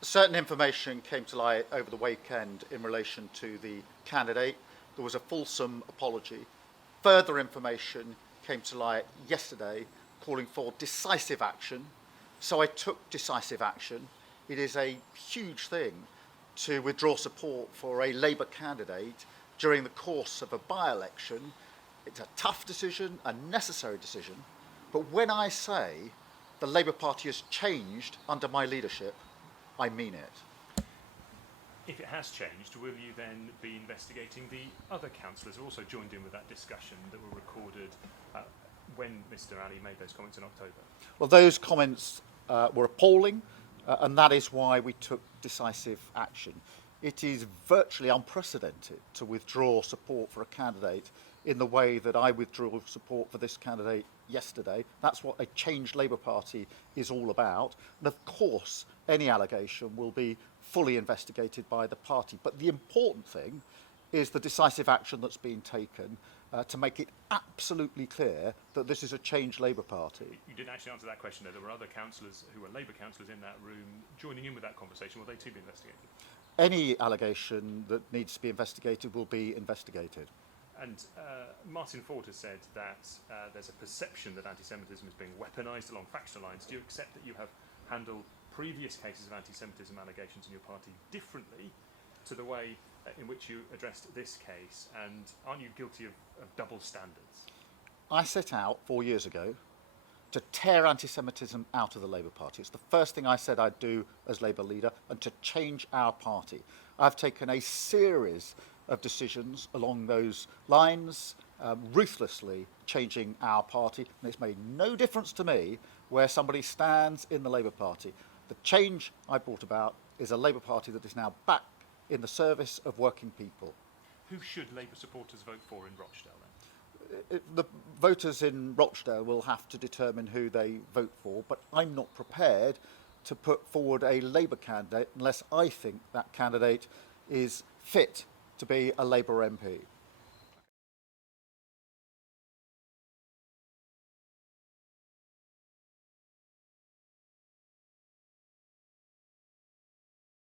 Certain information came to light over the weekend in relation to the candidate. There was a fulsome apology. Further information came to light yesterday calling for decisive action. So I took decisive action. It is a huge thing to withdraw support for a Labour candidate during the course of a by-election. It's a tough decision, a necessary decision. But when I say the Labour Party has changed under my leadership, I mean it. If it has changed, will you then be investigating the other councillors who also joined in with that discussion that were recorded when Mr. Ali made those comments in October? Well, those comments were appalling, and that is why we took decisive action. It is virtually unprecedented to withdraw support for a candidate in the way that I withdrew support for this candidate yesterday. That's what a changed Labour Party is all about. And of course, any allegation will be fully investigated by the party. But the important thing is the decisive action that's been taken to make it absolutely clear that this is a changed Labour Party. You didn't actually answer that question, though. There were other councillors who were Labour councillors in that room joining in with that conversation. Will they too be investigated? Any allegation that needs to be investigated will be investigated. And Martin Ford has said that there's a perception that anti-Semitism is being weaponised along factional lines. Do you accept that you have handled previous cases of anti-Semitism allegations in your party differently to the way in which you addressed this case? And aren't you guilty of double standards? I set out 4 years ago to tear anti-Semitism out of the Labour Party. It's the first thing I said I'd do as Labour leader, and to change our party. I've taken a series of decisions along those lines, ruthlessly changing our party, and it's made no difference to me where somebody stands in the Labour Party. The change I brought about is a Labour Party that is now back in the service of working people. Who should Labour supporters vote for in Rochdale then? The voters in Rochdale will have to determine who they vote for, but I'm not prepared to put forward a Labour candidate unless I think that candidate is fit to be a Labour MP.